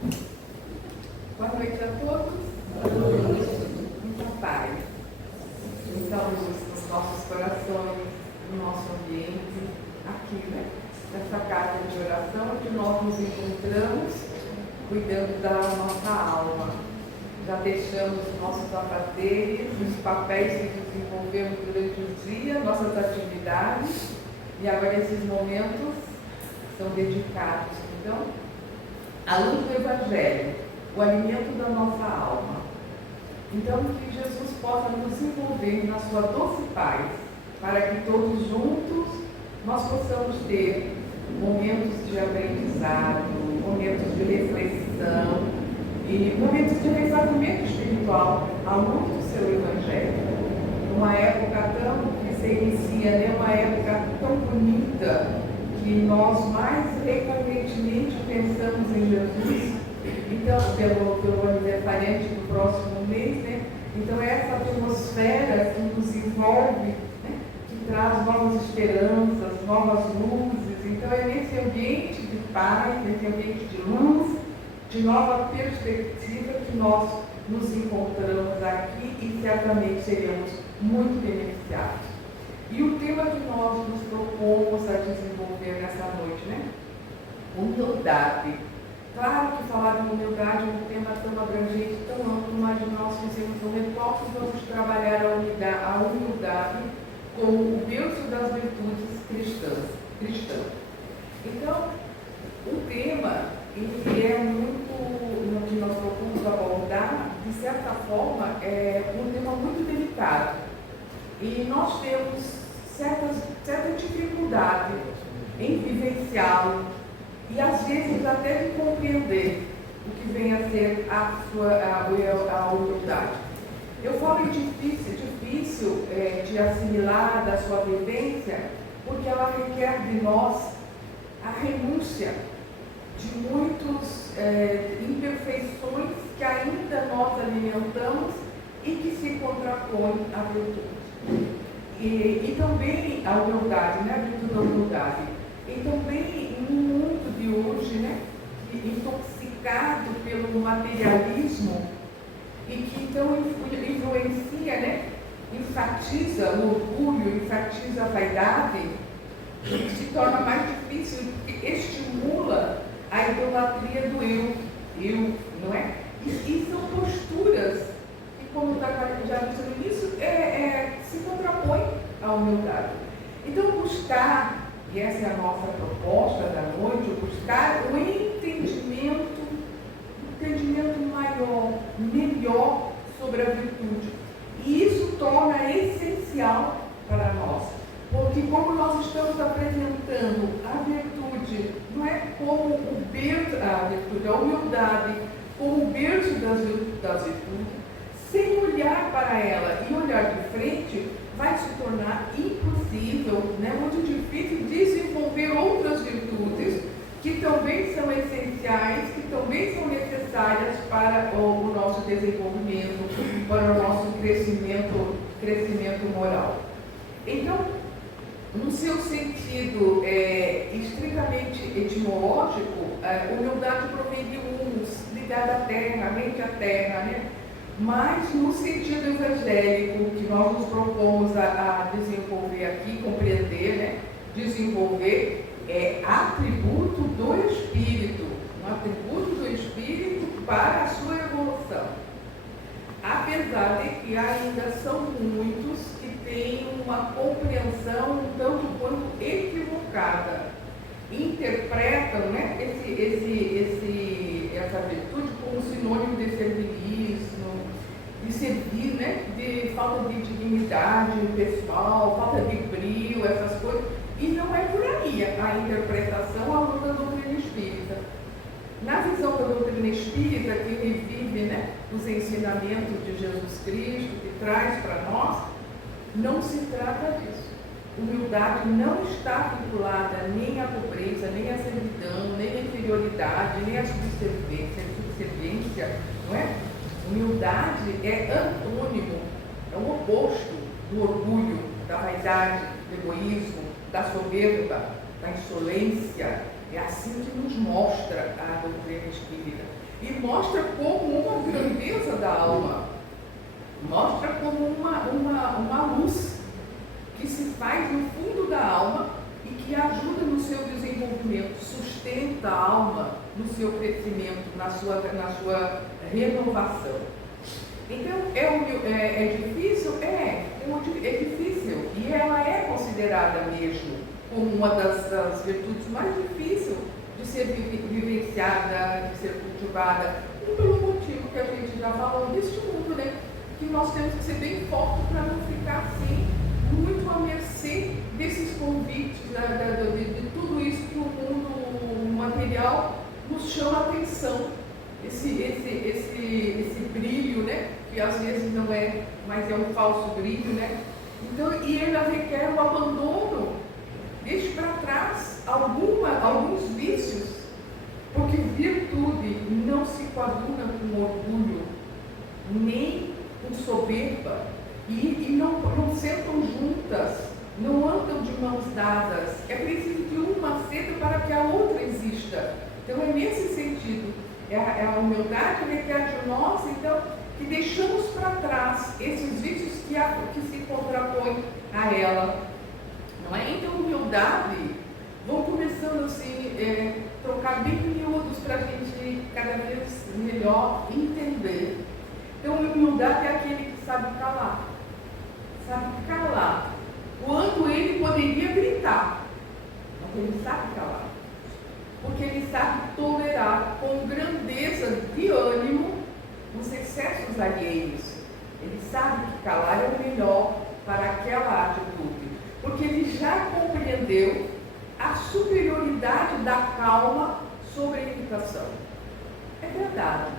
Boa noite a todos. Muita paz. Estamos nos nossos corações, no nosso ambiente, aqui, né? Nessa casa de oração, onde nós nos encontramos, cuidando da nossa alma. Já deixamos nossos afazeres, os papéis que desenvolvemos durante o dia, nossas atividades, e agora esses momentos são dedicados, então, à luz do Evangelho, o alimento da nossa alma. Então, que Jesus possa nos envolver na sua doce paz, para que todos juntos nós possamos ter momentos de aprendizado, momentos de reflexão e momentos de reexaminamento espiritual à luz do seu Evangelho. Uma época que se inicia, né? Uma época tão bonita, que nós mais recorrentemente pensamos em Jesus. Então, pelo aniversariante do próximo mês, né? Então, essa atmosfera que nos envolve, né? Que traz novas esperanças, novas luzes. Então, é nesse ambiente de paz, nesse ambiente de luz, de nova perspectiva, que nós nos encontramos aqui e certamente seremos muito beneficiados. E o tema que nós nos propomos a desenvolver nessa noite, né? Humildade. Claro que falar de humildade é um tema tão abrangente, tão amplo, mas nós fizemos um recorte e vamos trabalhar a humildade como o berço das virtudes cristãs. Então, o tema, ele é muito, no que nós propomos abordar, de certa forma, é um tema muito delicado. E nós temos certa dificuldade em vivenciá-lo e às vezes até de compreender o que vem a ser a humildade. Eu falo em difícil de assimilar da sua vivência, porque ela requer de nós a renúncia de muitas imperfeições que ainda nós alimentamos e que se contrapõem à virtude. E também a humildade, né? A virtude da humildade. E também no mundo de hoje, né? Intoxicado pelo materialismo e que então influencia, né? Enfatiza o orgulho, enfatiza a vaidade, se torna mais difícil, porque estimula a idolatria do eu, não é? E são posturas que, como já disse no início, se contrapõem à humildade. Então, buscar, e essa é a nossa proposta da noite, buscar o entendimento maior, melhor sobre a virtude. E isso torna essencial para nós, porque como nós estamos apresentando a virtude, não é como o berço, a humildade, como o berço das virtudes, sem olhar para ela e olhar de frente, vai se tornar impossível, né, muito difícil desenvolver outras virtudes que também são essenciais, que também são necessárias para o nosso desenvolvimento, para o nosso crescimento moral. Então, no seu sentido estritamente etimológico, humildade provém de humus, ligada à terra, mente à terra, né? Mas no sentido evangélico que nós nos propomos a desenvolver aqui, compreender, né? Desenvolver, é atributo do Espírito, um atributo do Espírito para a sua evolução. Apesar de que ainda são muitos que têm uma compreensão um tanto quanto equivocada, interpretam, né, essa virtude como sinônimo de servilismo, de servir, né, de falta de dignidade pessoal, falta de brio, essas coisas. E não é por aí a interpretação à luz da doutrina espírita. Na visão da doutrina espírita, que revive, né, os ensinamentos de Jesus Cristo, que traz para nós, não se trata disso. Humildade não está vinculada nem à pobreza, nem à servidão, nem à inferioridade, nem à subserviência, não é? Humildade é antônimo, é o oposto do orgulho, da vaidade, do egoísmo, da soberba, da insolência, É assim que nos mostra a doutrina espírita. E mostra como uma grandeza da alma. Mostra como uma luz que se faz no fundo da alma e que ajuda no seu desenvolvimento, sustenta a alma no seu crescimento, na sua renovação. Então, é difícil? É difícil. E ela é considerada mesmo como uma das virtudes mais difíceis de ser vivenciada, de ser cultivada, pelo motivo que a gente já falou deste mundo, né? Que nós temos que ser bem fortes para não ficar assim, muito à mercê desses convites, de tudo isso que o mundo material nos chama a atenção. Esse brilho, né? Que às vezes não é, mas é um falso brilho, né? Então, e ela requer o abandono, deixe para trás alguns vícios, porque virtude não se coaduna com orgulho, nem com soberba, e não sentam juntas, não andam de mãos dadas. É preciso que uma ceda para que a outra exista. Então, é nesse sentido. É a humildade requer de nós, então, que deixamos para trás esses vícios que se contrapõem a ela. Não é? Então, humildade, vamos começando assim, trocar bem miúdos para a gente cada vez melhor entender. Então, humildade é aquele que sabe calar. Sabe calar. Quando ele poderia gritar, mas ele sabe calar. Porque ele sabe tolerar com grandeza de ânimo os excessos alheios. Ele sabe que calar é o melhor para aquela atitude, porque ele já compreendeu a superioridade da calma sobre a irritação. É verdade.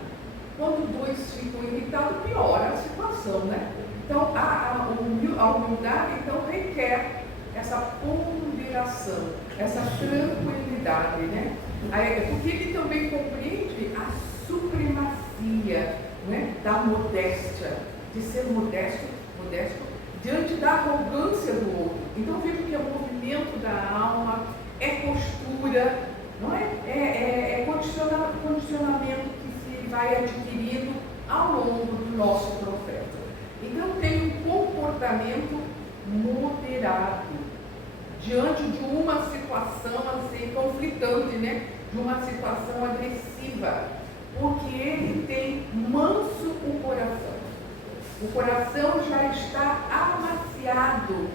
Quando dois ficam irritados, piora a situação, né? Então, a humildade então, requer essa ponderação, essa tranquilidade, né? Porque ele também compreende a supremacia, né, da modéstia, de ser modesto diante da arrogância do outro. Então veja que é movimento da alma, é postura, não é? É condicionamento que se vai adquirindo ao longo do nosso processo. Então tem um comportamento moderado diante de uma situação assim conflitante, né? De uma situação agressiva, porque ele tem manso o coração. O coração já está amaciado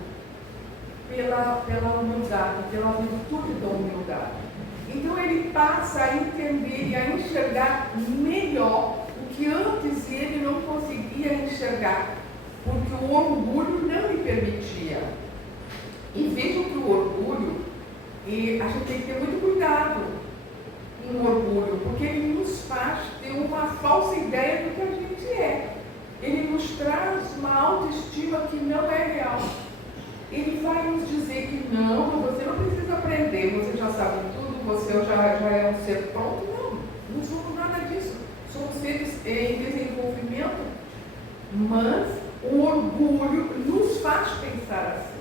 pela humildade, pela virtude da humildade. Então ele passa a entender e a enxergar melhor o que antes ele não conseguia enxergar, porque o orgulho não lhe permitia. E vejam que o orgulho, e a gente tem que ter muito cuidado com o orgulho, porque ele nos faz ter uma falsa ideia do que a gente é. Ele nos traz uma autoestima que não é real. Ele vai nos dizer que não, você não precisa aprender, você já sabe tudo, você já é um ser pronto. Não somos nada disso. Somos seres em desenvolvimento, mas o orgulho nos faz pensar assim.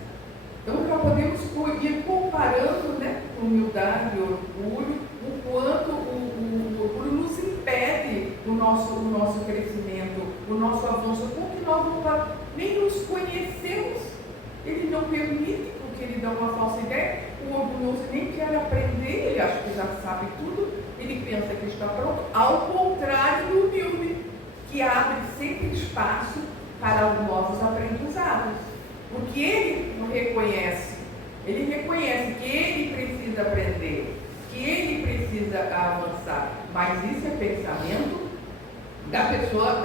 Então, já podemos ir comparando, né, humildade e orgulho, o quanto o orgulho nos impede o nosso crescimento, o nosso avanço, porque nós nem nos conhecemos. Ele não permite, porque ele dá uma falsa ideia. O orgulhoso nem quer aprender, ele acha que já sabe tudo, ele pensa que está pronto, ao contrário do humilde, que abre sempre espaço para os novos aprendizados. Porque ele reconhece que ele precisa aprender, que ele precisa avançar, mas isso é pensamento da pessoa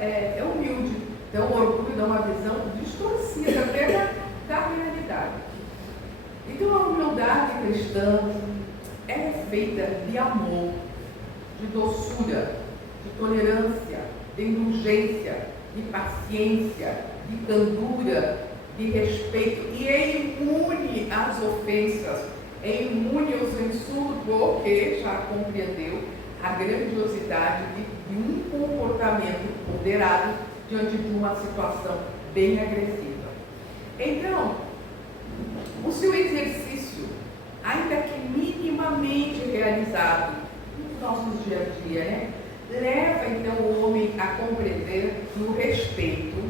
é humilde. Então o orgulho dá uma visão distorcida até da realidade. Então a humildade cristã é feita de amor, de doçura, de tolerância, de indulgência, de paciência, de candura, de respeito, e é imune às ofensas, é imune aos insultos, porque já compreendeu a grandiosidade de um comportamento ponderado diante de uma situação bem agressiva. Então, o seu exercício, ainda que minimamente realizado nos nossos dia a dia, né? Leva então o homem a compreender que o respeito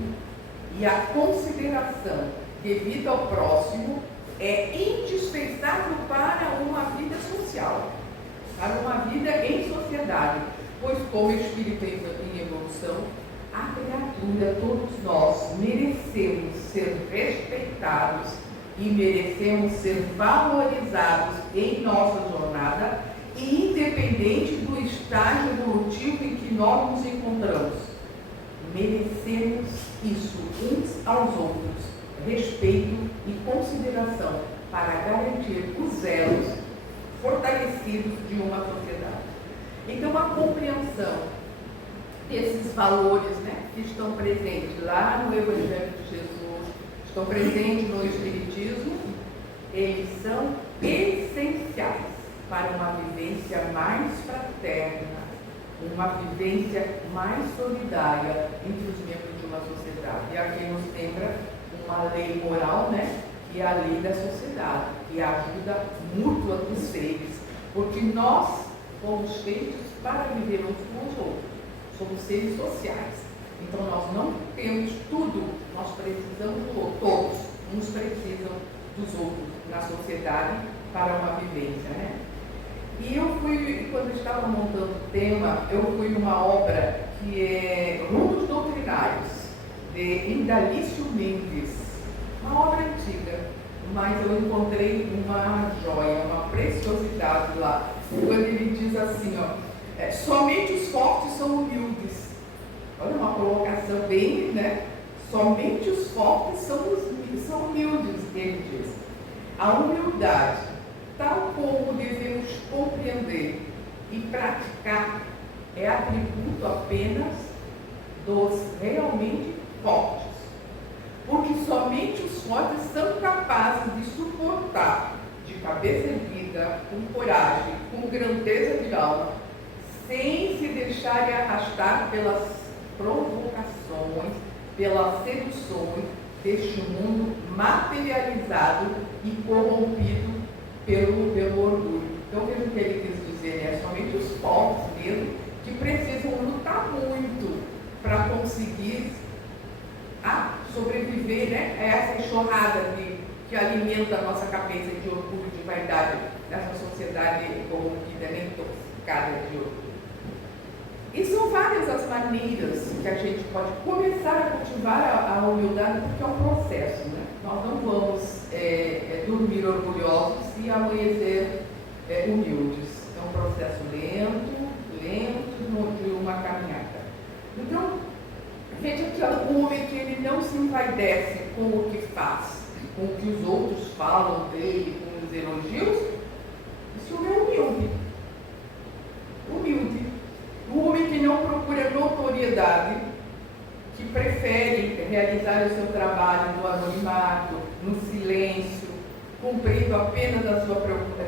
e a consideração devido ao próximo é indispensável para uma vida social, para uma vida em sociedade, pois como espírito em evolução, a criatura, todos nós, merecemos ser respeitados e merecemos ser valorizados em nossa jornada, independente do estágio evolutivo em que nós nos encontramos. Merecemos isso uns aos outros, respeito e consideração para garantir os elos fortalecidos de uma sociedade. Então, a compreensão desses valores, né, que estão presentes lá no Evangelho de Jesus, estão presentes no Espiritismo, eles são essenciais para uma vivência mais fraterna, uma vivência mais solidária entre os membros de uma sociedade. E aqui nos lembra uma lei moral, né, que é a lei da sociedade, que é a ajuda mútua dos seres, porque nós fomos feitos para viver uns com os outros, somos seres sociais. Então nós não temos tudo, nós precisamos do outro, todos uns precisam dos outros na sociedade para uma vivência, né? E eu fui, quando estava montando o tema, eu fui numa obra que é Rumos Doutrinários, de Indalício Mendes, uma obra antiga, mas eu encontrei uma joia, uma preciosidade lá, quando ele diz assim, ó, somente os fortes são humildes. Olha, uma colocação bem, né? Somente os fortes são humildes, ele diz. A humildade, tal como devemos compreender e praticar, é atributo apenas dos realmente fortes. Porque somente os fortes são capazes de suportar, de cabeça erguida, com coragem, com grandeza de alma, sem se deixarem arrastar pelas provocações, pelas seduções deste mundo materializado e corrompido pelo orgulho. Então veja o que ele quis dizer, né? Somente os fortes mesmo que precisam lutar muito para conseguir sobreviver, né, a essa enxurrada que alimenta a nossa cabeça de orgulho, de vaidade, dessa sociedade corrompida, né, intoxicada de orgulho. E são várias as maneiras que a gente pode começar a cultivar a humildade, porque é um processo, né? Nós não vamos dormir orgulhosos e amanhecer humildes. É um processo lento de uma caminhada. Então, veja que o homem que ele não se envaidece com o que faz, com o que os outros falam dele, com os elogios, esse homem é humilde. Humilde. O homem que não procura notoriedade, que prefere realizar o seu trabalho no anonimato, no silêncio, cumprindo apenas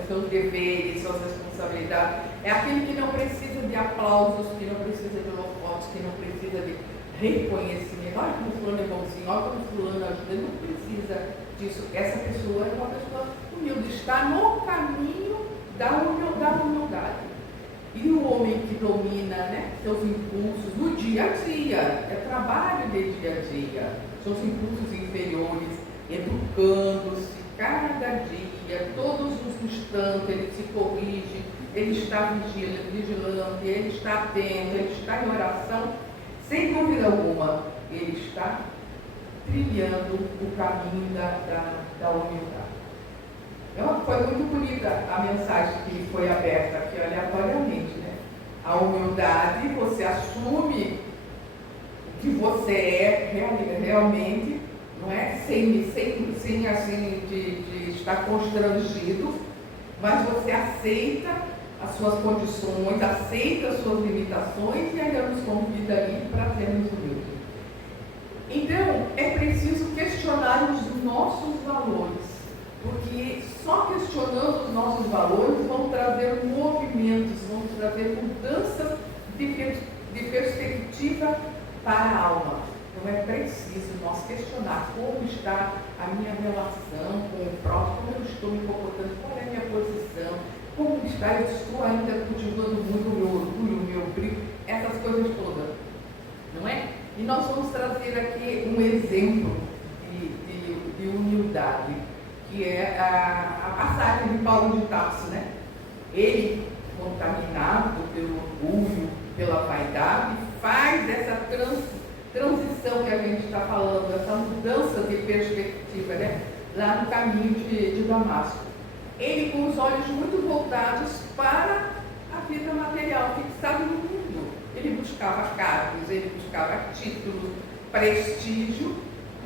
seus deveres, suas responsabilidades, é aquele que não precisa de aplausos, que não precisa de holofotes, que não precisa de reconhecimento. Olha como fulano é bonzinho, olha como fulano ajuda, ele não precisa disso. Essa pessoa é uma pessoa humilde, está no caminho da humildade. E o homem que domina, né, seus impulsos no dia a dia, é trabalho de dia a dia, seus impulsos inferiores, educando-se cada dia, todos os instantes, ele se corrige, ele está vigilante, ele está atento, ele está em oração, sem dúvida alguma, ele está trilhando o caminho da humildade. Então, foi muito bonita a mensagem que foi aberta aqui aleatoriamente, né? A humildade, você assume o que você é realmente, não é? Sem assim de estar constrangido, mas você aceita as suas condições, aceita as suas limitações e ainda nos convida ali para sermos humildes. Então, é preciso questionar os nossos valores, porque só questionando os nossos valores vão trazer movimentos, vão trazer mudanças de perspectiva para a alma. Então é preciso nós questionar como está a minha relação com o próximo, como eu estou me comportando, qual é a minha posição, como está, eu estou ainda cultivando muito o meu orgulho, o meu brilho, essas coisas todas, não é? E nós vamos trazer aqui um exemplo de humildade, que é a passagem de Paulo de Tarso, né? Ele, contaminado pelo orgulho, pela vaidade, faz essa transição que a gente está falando, essa mudança de perspectiva, né? Lá no caminho de Damasco. Ele com os olhos muito voltados para a vida material, fixado no mundo. Ele buscava cargos, ele buscava títulos, prestígio,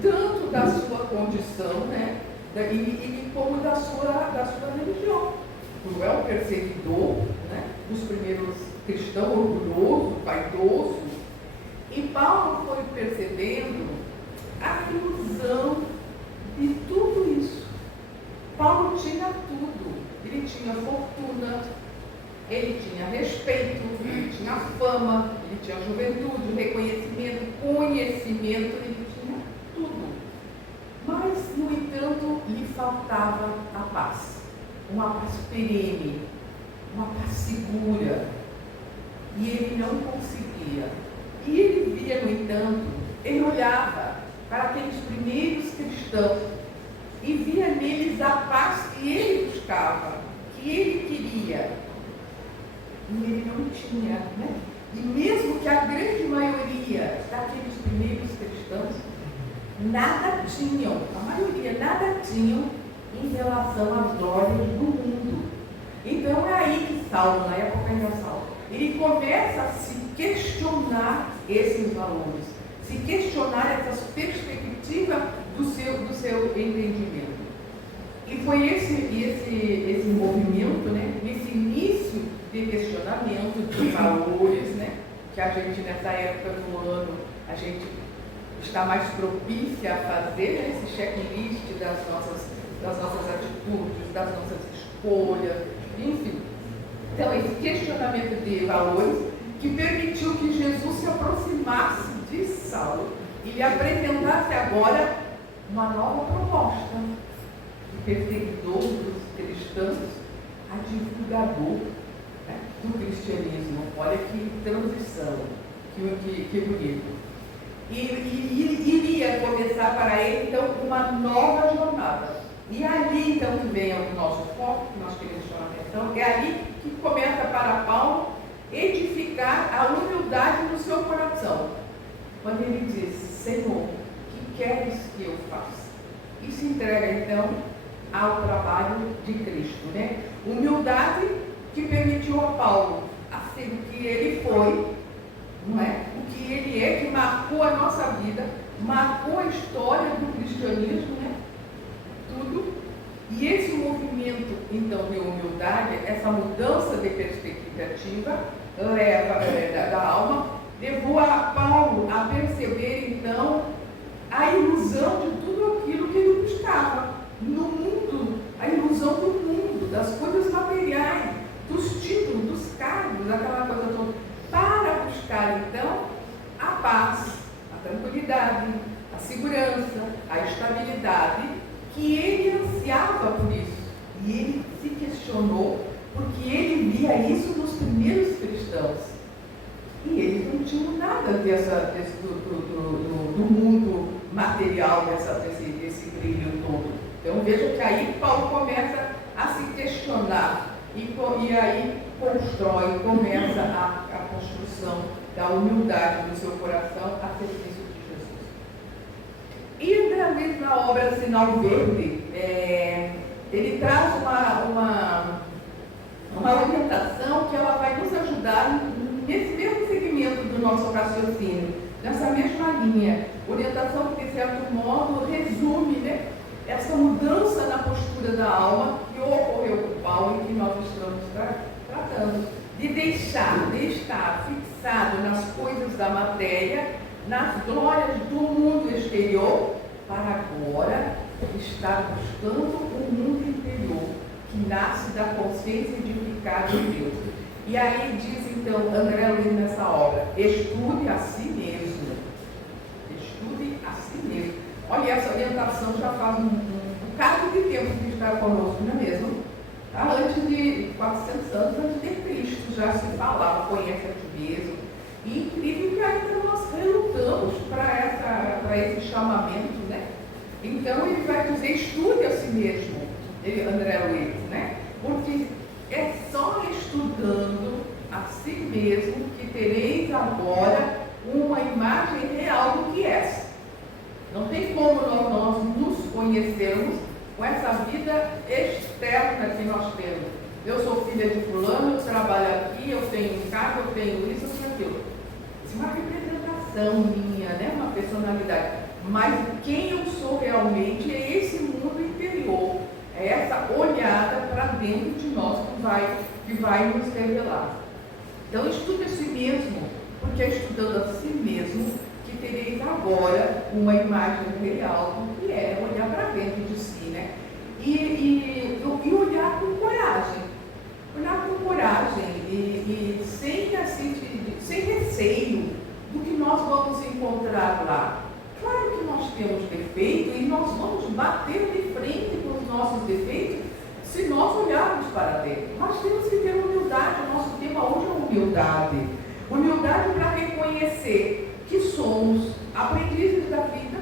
tanto da sua condição, né? E como da sua religião. Cruel, perseguidor, né? Dos primeiros cristãos, orgulhoso, vaidoso. E Paulo foi percebendo a ilusão de tudo isso. Paulo tinha tudo. Ele tinha fortuna, ele tinha respeito, ele tinha fama, ele tinha juventude, reconhecimento, conhecimento, ele tinha tudo. Mas, no entanto, lhe faltava a paz. Uma paz perene, uma paz segura. E ele não conseguia. E ele via, no entanto, ele olhava para aqueles primeiros cristãos e via neles a paz que ele buscava, que ele queria. E ele não tinha, né? E mesmo que a grande maioria daqueles primeiros cristãos nada tinham, a maioria nada tinham em relação às glórias do mundo. Então é aí que Saulo, na época ainda Saulo, ele começa a se questionar esses valores, se questionar essas perspectivas do seu entendimento. E foi esse movimento, né, esse início de questionamento de valores, né, que a gente nessa época do ano, a gente está mais propícia a fazer, né, esse checklist das nossas atitudes, das nossas escolhas, enfim. Então, esse questionamento de valores que permitiu que Jesus se aproximasse de Saulo e lhe apresentasse agora uma nova proposta de perseguidor dos cristãos a divulgador, né, do cristianismo. Olha que transição, que bonito. E iria começar para ele, então, uma nova jornada. E ali, então, que vem o nosso foco, que nós queremos chamar a atenção, é ali que começa para Paulo edificar a humildade no seu coração. Quando ele diz: Senhor, o que queres que eu faça? E se entrega, então, ao trabalho de Cristo, né? Humildade que permitiu a Paulo a ser o que ele foi, não é? O que ele é, que marcou a nossa vida, marcou a história do cristianismo, né? Tudo. E esse movimento, então, de humildade, essa mudança de perspectiva, da alma, levou a Paulo a perceber, então, a ilusão de tudo aquilo que ele buscava no mundo, a ilusão do mundo, das coisas materiais, dos títulos, dos cargos, aquela coisa toda, para buscar, então, a paz, a tranquilidade, a segurança, a estabilidade, que ele ansiava por isso. E ele se questionou, porque ele via isso nos primeiros cristãos. E eles não tinham nada do mundo material, desse brilho todo. Então veja que aí Paulo começa a se questionar e aí começa a construção da humildade do seu coração a serviço de Jesus. E também na obra Sinal Verde, ele traz uma orientação que ela vai nos ajudar nesse mesmo segmento do nosso raciocínio, nessa mesma linha. Orientação que, de certo modo, resume, né, essa mudança na postura da alma que ocorreu com Paulo e que nós estamos tratando, de estar fixado nas coisas da matéria, nas glórias do mundo exterior, para agora estar buscando o mundo interior, que nasce da consciência edificada em Deus. E aí diz então André Luiz nessa obra: estude a si mesmo. si mesmo. Olha, essa orientação já faz um bocado de tempo que está conosco, não é mesmo? Tá? Antes de 400 anos antes de Cristo já se falava, conhece a ti mesmo. E incrível que ainda nós relutamos para esse chamamento, né? Então ele vai dizer, estude a si mesmo, André Luiz, né? Porque é só estudando a si mesmo que tereis agora uma imagem real do que és. Não tem como nós nos conhecermos com essa vida externa que nós temos. Eu sou filha de fulano, eu trabalho aqui, eu tenho um carro, eu tenho isso, eu tenho aquilo. Isso é uma representação minha, né? Uma personalidade. Mas quem eu sou realmente é esse mundo interior. É essa olhada para dentro de nós que vai nos revelar. Então estude a si mesmo, porque é estudando a si mesmo que tereis agora uma imagem real do que é olhar para dentro de si, né? E olhar com coragem. Olhar com coragem e sem receio do que nós vamos encontrar lá. Claro que nós temos defeito e nós vamos bater de frente com os nossos defeitos se nós olharmos para dentro. Nós temos que ter humildade. O nosso tema hoje é humildade. Humildade para reconhecer que somos aprendizes da vida,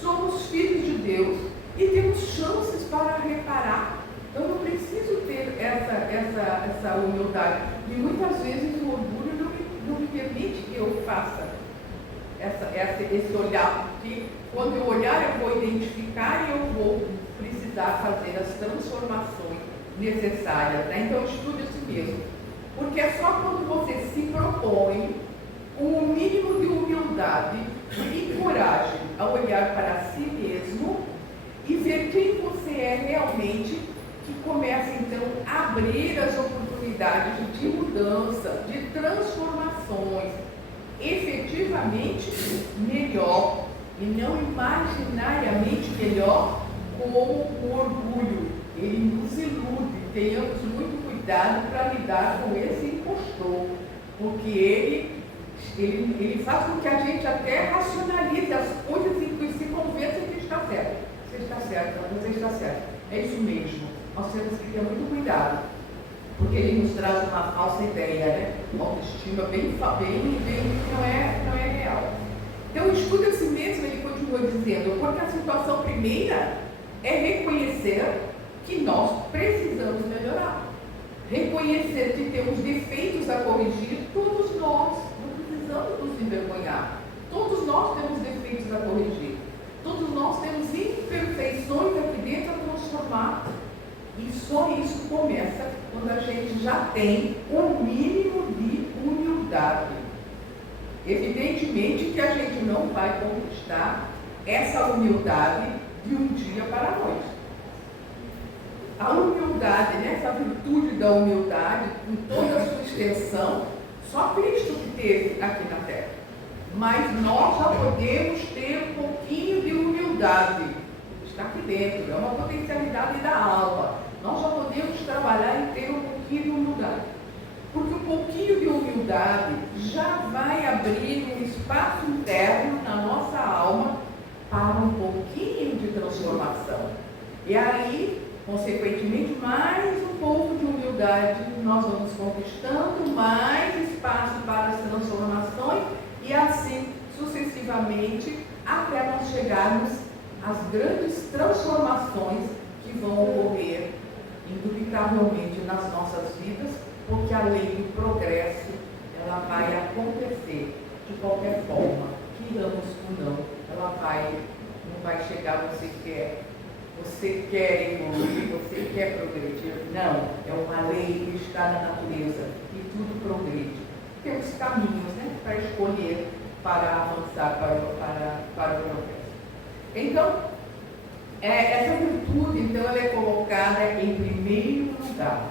somos filhos de Deus e temos chances para reparar. Então eu preciso ter essa humildade. E muitas vezes o orgulho não me permite que eu faça esse olhar, porque quando eu olhar eu vou identificar e eu vou precisar fazer as transformações necessárias, né? Então estude a si mesmo, porque é só quando você se propõe um mínimo de humildade e coragem a olhar para si mesmo e ver quem você é realmente, que começa então a abrir as oportunidades de mudança, de transformações efetivamente melhor e não imaginariamente melhor, como o orgulho. Ele nos ilude. Tenhamos muito cuidado para lidar com esse impostor, porque ele faz com que a gente até racionalize as coisas e se convença que está certo. Você está certo, você está certo. É isso mesmo. Nós temos que ter muito cuidado, porque ele nos traz uma falsa ideia, né? Uma autoestima bem não é real. Então, estuda a si mesmo, ele continua dizendo, porque a situação primeira é reconhecer que nós precisamos melhorar. Reconhecer que temos defeitos a corrigir, todos nós, não precisamos nos envergonhar. Todos nós temos defeitos a corrigir. Todos nós temos imperfeições aqui dentro a transformar. E só isso começa quando a gente já tem um mínimo de humildade. Evidentemente que a gente não vai conquistar essa humildade de um dia para a noite. A humildade, né, essa virtude da humildade, em toda a sua extensão, só Cristo que teve aqui na Terra. Mas nós já podemos ter um pouquinho de humildade. Está aqui dentro, é uma potencialidade da alma. Nós já podemos trabalhar em ter um pouquinho de humildade. Porque um pouquinho de humildade já vai abrir um espaço interno na nossa alma para um pouquinho de transformação. E aí, consequentemente, mais um pouco de humildade, nós vamos conquistando mais espaço para as transformações e assim sucessivamente até nós chegarmos às grandes transformações que vão ocorrer indubitavelmente nas nossas vidas, porque a lei do progresso ela vai acontecer de qualquer forma, queiramos ou não, ela não vai chegar, você quer evoluir, você quer progredir. Não, é uma lei que está na natureza e tudo progride. Temos caminhos, né, para escolher, para avançar para o progresso. Então, essa virtude, então, ela é colocada em primeiro lugar.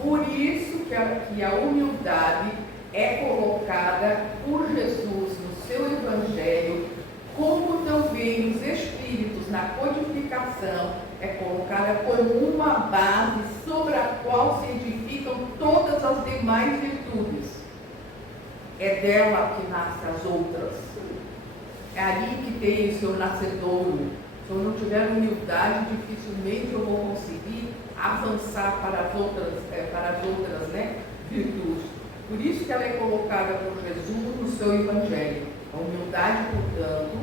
Por isso que a humildade é colocada por Jesus no seu Evangelho, como também os Espíritos na codificação, é colocada como uma base sobre a qual se edificam todas as demais virtudes. É dela que nascem as outras. é ali que tem o seu nascedouro. Se eu não tiver humildade, dificilmente eu vou conseguir avançar para as outras virtudes. Por isso que ela é colocada por Jesus no seu Evangelho. A humildade, portanto,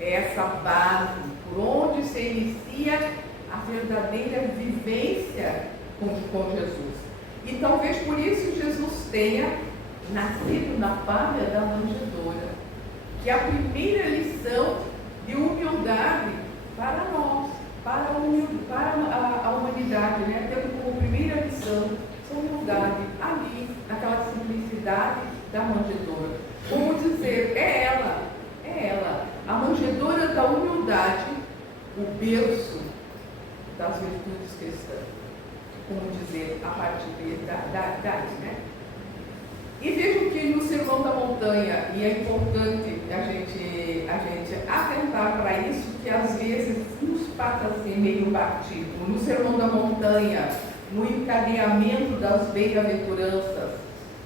é essa base por onde se inicia a verdadeira vivência com Jesus. E talvez por isso Jesus tenha nascido na família da manjedoura, que é a primeira lição de humildade para nós, para a humanidade, tendo como primeira lição essa humildade ali, naquela simplicidade da manjedoura. Como dizer, é ela, a manjedoura da humildade, o berço das virtudes cristãs. Como dizer, a partir daí, E vejo que no Sermão da Montanha, e é importante a gente atentar para isso, que às vezes nos passa assim meio batido. No Sermão da Montanha, no encadeamento das bem-aventuranças,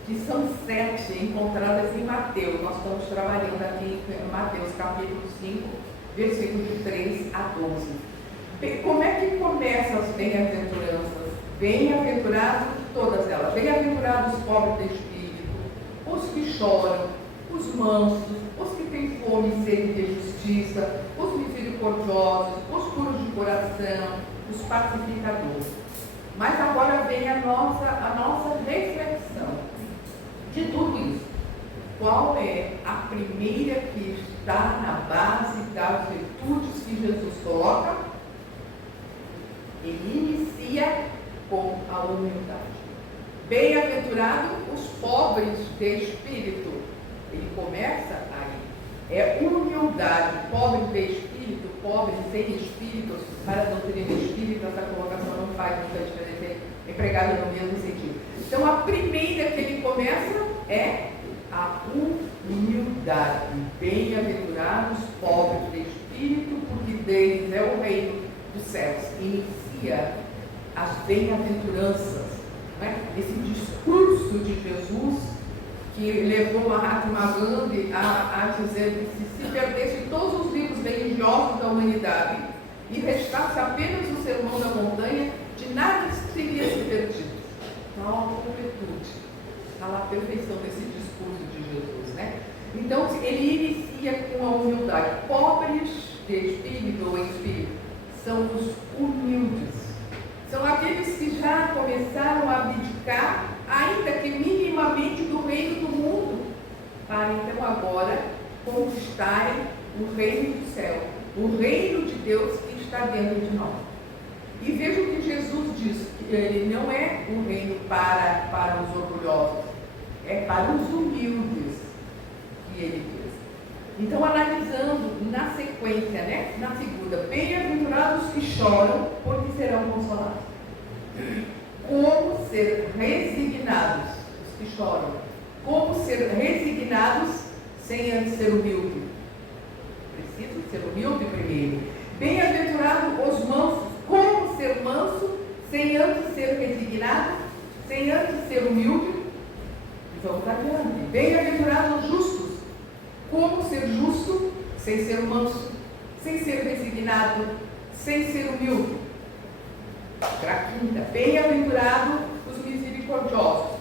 que são 7 encontradas em Mateus. Nós estamos trabalhando aqui em Mateus capítulo 5, versículos de 3 a 12. Como é que começam as bem-aventuranças? Bem-aventurados, todas elas. Bem-aventurados os pobres de espírito, os que choram, os mansos, os que têm fome e sede de justiça, os misericordiosos, os puros de coração, os pacificadores. Mas agora vem a nossa reflexão de tudo isso. Qual é a primeira que está na base das virtudes que Jesus coloca? Ele inicia com a humildade. Bem-aventurado os pobres de espírito. Ele começa aí. É humildade. Pobre de espírito, pobre sem espírito. Para a doutrina espírita, essa colocação não faz muita diferença, é empregada no mesmo sentido. Então, a primeira que ele começa é a humildade. Bem-aventurados os pobres de espírito, porque deles é o reino dos céus. Inicia as bem-aventuranças, esse discurso de Jesus que levou Mahatma Gandhi a dizer que se perdesse todos os livros religiosos da humanidade e restasse apenas o Sermão da Montanha, de nada teria se perdido. Então, a completude, a perfeição desse discurso de Jesus, Então, ele inicia com a humildade. Pobres de espírito ou em espírito são os humildes. São aqueles que já começaram a abdicar, ainda que minimamente, do reino do mundo, para então agora conquistarem o reino do céu, o reino de Deus que está dentro de nós. E veja o que Jesus diz, que ele não é um reino para os orgulhosos, é para os humildes que ele diz. Então, analisando na sequência, na segunda, bem-aventurados que choram, porque serão consolados. Como ser resignados, os que choram. Como ser resignados sem antes ser humilde. Preciso ser humilde primeiro. Bem-aventurados os mansos. Como ser manso sem antes ser resignado, sem antes ser humilde. Vamos adiante. Bem-aventurados os justos. Como ser justo sem ser manso, sem ser resignado, sem ser humilde. Para a quinta, bem-aventurado os misericordiosos.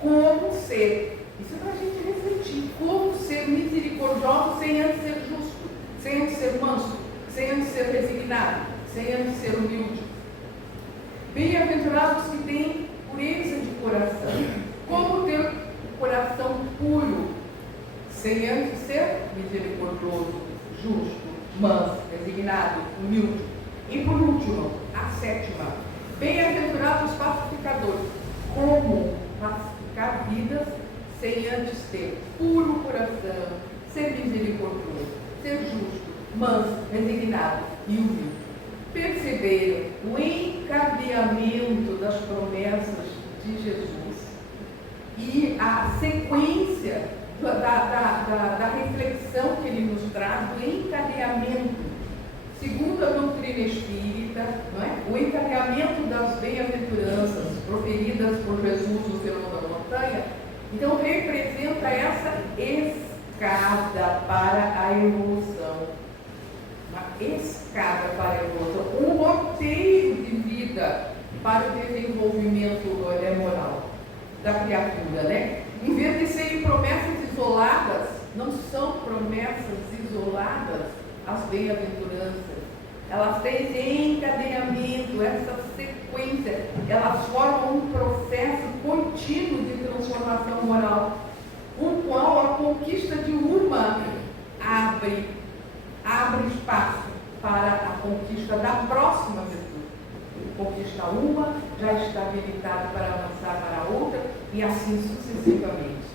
Como ser, isso é para a gente refletir, como ser misericordioso sem antes ser justo, sem antes ser manso, sem antes ser resignado, sem antes ser humilde. Bem-aventurados que têm pureza de coração. Como ter o coração puro, sem antes ser misericordioso, justo, manso, resignado, humilde. E por último, a sétima, bem-aventurados os pacificadores. Como pacificar vidas sem antes ter puro coração, ser misericordioso, ser justo, manso, resignado e humilde. Perceberam o encadeamento das promessas de Jesus e a sequência da reflexão que ele nos traz, do encadeamento, segundo a doutrina espírita, o encadeamento das bem-aventuranças proferidas por Jesus no Sermão da Montanha, então representa essa escada para a evolução. Uma escada para a evolução. Um roteiro de vida para o desenvolvimento moral da criatura, né? Em vez de serem promessas isoladas, não são promessas isoladas as bem-aventuranças. Elas têm encadeamento, essa sequência, elas formam um processo contínuo de transformação moral, o qual a conquista de uma abre espaço para a conquista da próxima virtude. Conquista uma, já está habilitado para avançar para a outra, e assim sucessivamente.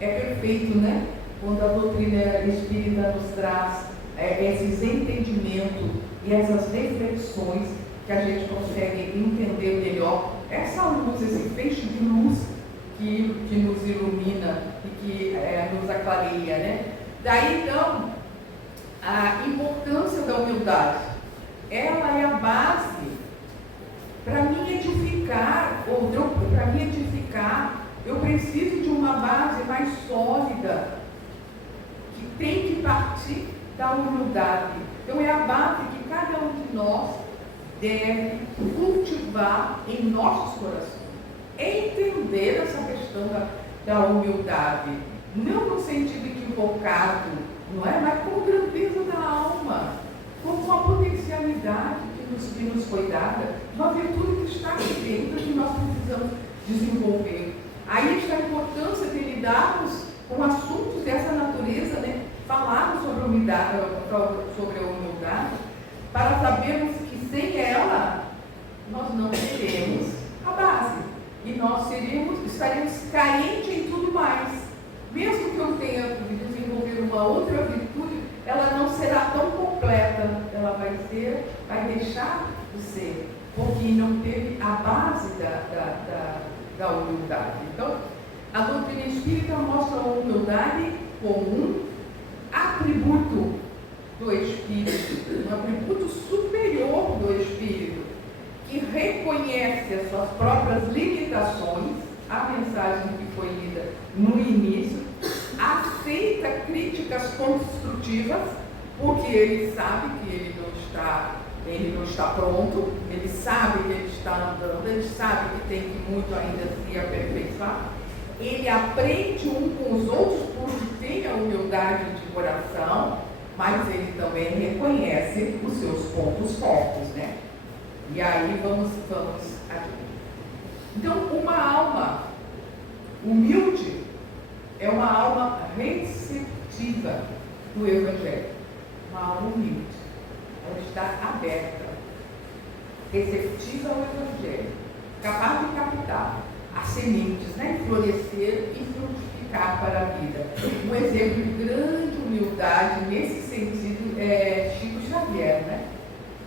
É perfeito, né? Quando a doutrina espírita nos traz esses entendimentos e essas reflexões que a gente consegue entender melhor, essa luz, esse feixe de luz que nos ilumina e que nos aclareia, né? Daí, então, a importância da humildade. Ela é a base para mim edificar, eu preciso de uma base mais sólida, que tem que partir da humildade. Então é a base que cada um de nós deve cultivar em nossos corações. Entender essa questão da humildade, não no sentido equivocado, não é? Mas com grandeza da alma, com a potencialidade que nos foi dada, uma virtude que está aqui dentro que nós precisamos desenvolver. Aí está a importância de lidarmos com assuntos dessa natureza, né? Falarmos sobre a humildade, para sabermos que sem ela nós não teremos a base. E nós estaremos carentes em tudo mais. Mesmo que eu tenha de desenvolver uma outra virtude, ela não será tão completa. Ela vai deixar de ser, porque não teve a base da humildade. Então, a doutrina espírita mostra a humildade como um atributo do Espírito, um atributo superior do Espírito, que reconhece as suas próprias limitações, a mensagem que foi lida no início, aceita críticas construtivas, porque ele sabe que ele não está pronto, ele sabe que ele está andando, ele sabe que tem que muito ainda se aperfeiçoar. Ele aprende um com os outros porque tem a humildade de coração, mas ele também reconhece os seus pontos fortes, né? E aí vamos aqui. Então, uma alma humilde é uma alma receptiva do Evangelho. Uma alma humilde. Ela está aberta, receptiva ao Evangelho, capaz de captar as sementes, né? Florescer e frutificar para a vida. Um exemplo de grande humildade nesse sentido é Chico Xavier, né?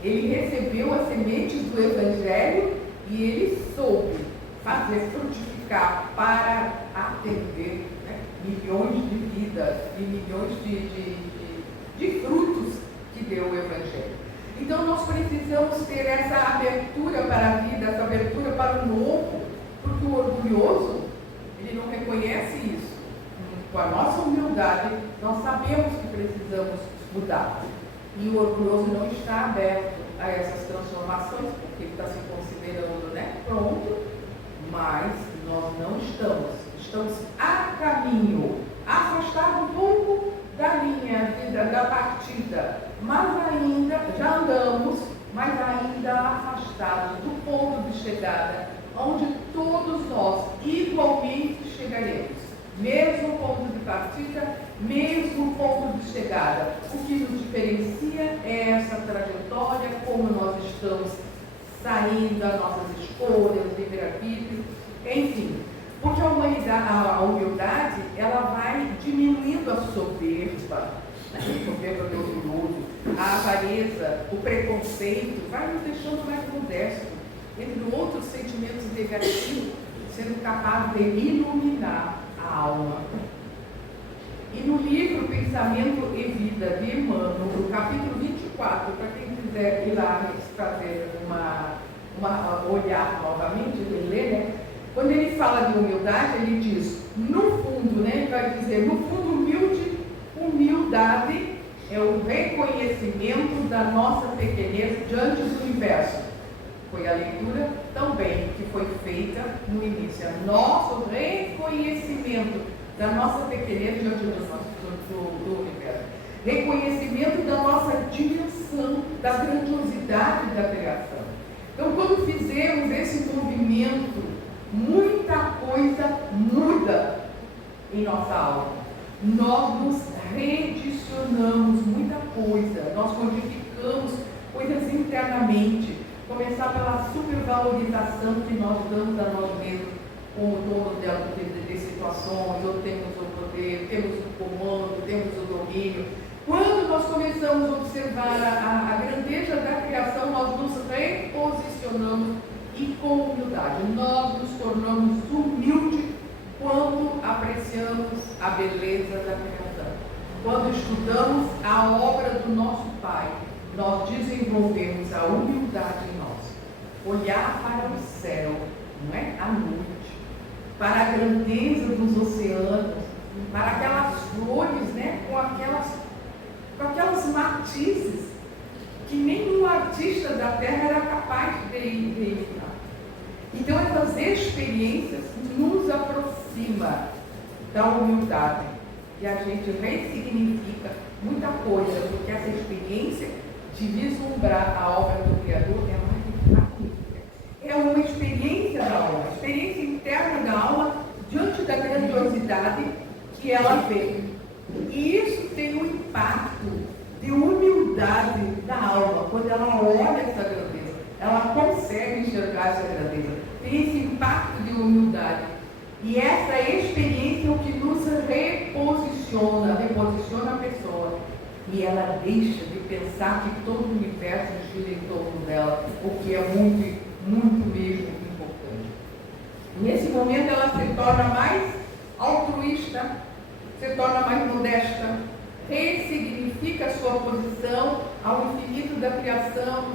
Ele recebeu as sementes do Evangelho e ele soube fazer frutificar para atender, né, milhões de vidas e milhões de frutos que deu o Evangelho. Então nós precisamos ter essa abertura para a vida, essa abertura para o novo, porque o orgulhoso, ele não reconhece isso. Com a nossa humildade, nós sabemos que precisamos mudar. E o orgulhoso não está aberto a essas transformações, porque ele está se considerando, né, pronto, mas nós não estamos a caminho, afastado um pouco da linha da partida, mas ainda, já andamos, mas ainda afastados do ponto de chegada, onde todos nós igualmente chegaremos. Mesmo ponto de partida, mesmo ponto de chegada. O que nos diferencia é essa trajetória, como nós estamos saindo das nossas escolhas, livre-arbítrio, enfim. Porque a humildade, ela vai diminuindo a soberba, né? A soberba do orgulhoso, a avareza, o preconceito, vai nos deixando mais modesto, entre outros sentimentos negativos, sendo capaz de iluminar a alma. E no livro Pensamento e Vida de Emmanuel, no capítulo 24, para quem quiser ir lá fazer olhar novamente, ler, né? Quando ele fala de humildade, ele diz, no fundo, né? Ele vai dizer, no fundo, humilde humildade é o reconhecimento da nossa pequenez diante do universo. Foi a leitura também que foi feita no início. Nosso reconhecimento da nossa pequenez diante do universo. Reconhecimento da nossa dimensão, da grandiosidade da criação. Então, quando fizermos esse movimento, muita coisa muda em nossa alma. Nós nos redicionamos muita coisa, nós modificamos coisas internamente. Começar pela supervalorização que nós damos a nós mesmos como dono de situações, ou temos o poder, temos o comando, temos o domínio. Quando nós começamos a observar a grandeza da criação, nós nos reposicionamos e com humildade. Nós nos tornamos humildes quando apreciamos a beleza da criação. Quando estudamos a obra do nosso Pai, nós desenvolvemos a humildade em nós. Olhar para o céu, não é? À noite, para a grandeza dos oceanos, para aquelas flores, né? com aquelas matizes que nenhum artista da Terra era capaz de imitar. Então, essas experiências nos aproximam da humildade e a gente ressignifica muita coisa, porque essa experiência de vislumbrar a obra do Criador é magnífica. É uma experiência da alma, a experiência interna da alma diante da grandiosidade que ela vê. E isso tem um impacto de humildade da alma. Quando ela olha essa grandeza, ela consegue enxergar essa grandeza. Tem esse impacto de humildade. E essa experiência é o que nos reposiciona a pessoa. E ela deixa de pensar que todo o universo gira em torno dela, o que é muito, muito mesmo importante. Nesse momento ela se torna mais altruísta, se torna mais modesta, ressignifica a sua posição ao infinito da criação,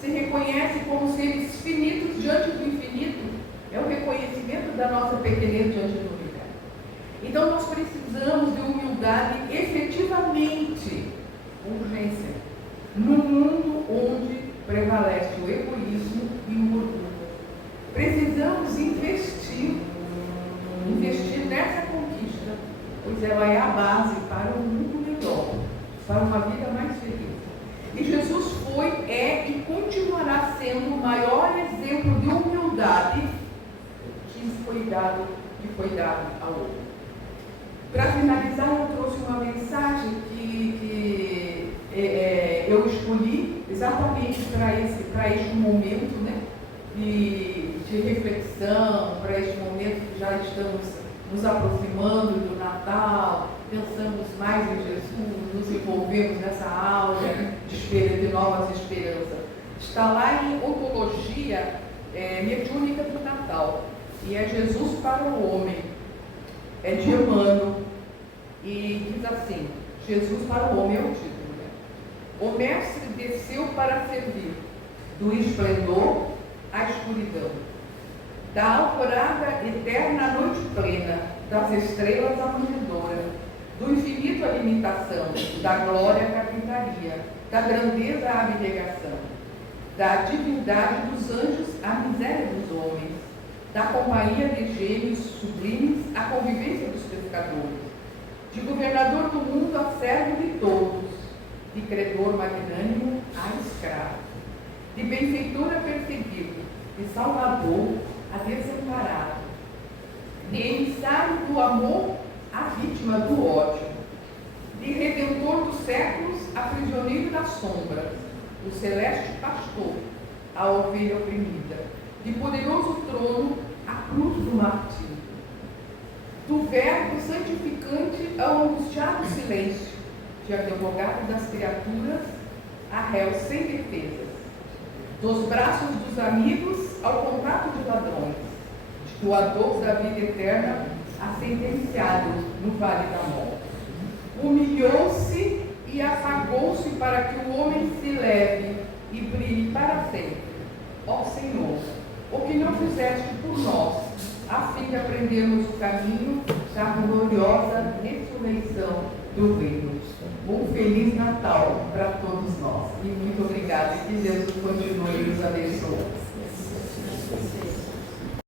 se reconhece como seres finitos diante do infinito. É o reconhecimento da nossa pequenez diante do universo. Então nós precisamos de humildade efetivamente, urgência, no mundo onde prevalece o egoísmo e o orgulho. Precisamos investir nessa conquista, pois ela é a base para um mundo melhor, para uma vida mais feliz. E Jesus foi, é e continuará sendo o maior exemplo de humildade que foi dado ao outro. Para finalizar, eu trouxe uma mensagem que eu escolhi exatamente para este momento, né, de reflexão, para este momento que já estamos nos aproximando do Natal, pensamos mais em Jesus, nos envolvemos nessa aula de novas esperanças. Está lá em Ontologia Mediúnica do Natal, e é Jesus para o Homem, é de Emmanuel, e diz assim: Jesus para o Homem é o título, né? O Mestre desceu para servir, do esplendor à escuridão, da alvorada eterna à noite plena, das estrelas à manjedoura, do infinito à limitação, da glória à carpintaria, da grandeza à abnegação, da divindade dos anjos à miséria dos homens, da companhia de gênios sublimes à convivência dos pescadores, de governador do mundo a servo de todos, de credor magnânimo a escravo, de benfeitor a perseguido, de salvador a desamparado, de emissário do amor a vítima do ódio, de redentor dos séculos a prisioneiro das sombras, do celeste pastor a ovelha oprimida, de poderoso trono a cruz do martírio, do verbo santificante ao angustiado silêncio, de advogado das criaturas a réu sem defesas, dos braços dos amigos ao contrato de ladrões, de doador da vida eterna a sentenciados no vale da morte. Humilhou-se e apagou-se para que o homem se leve e brilhe para sempre. Ó Senhor, o que não fizeste por nós, a fim de aprendermos o caminho da gloriosa ressurreição do reino. Um Feliz Natal para todos nós. E muito obrigada. Que Deus continue nos abençoando.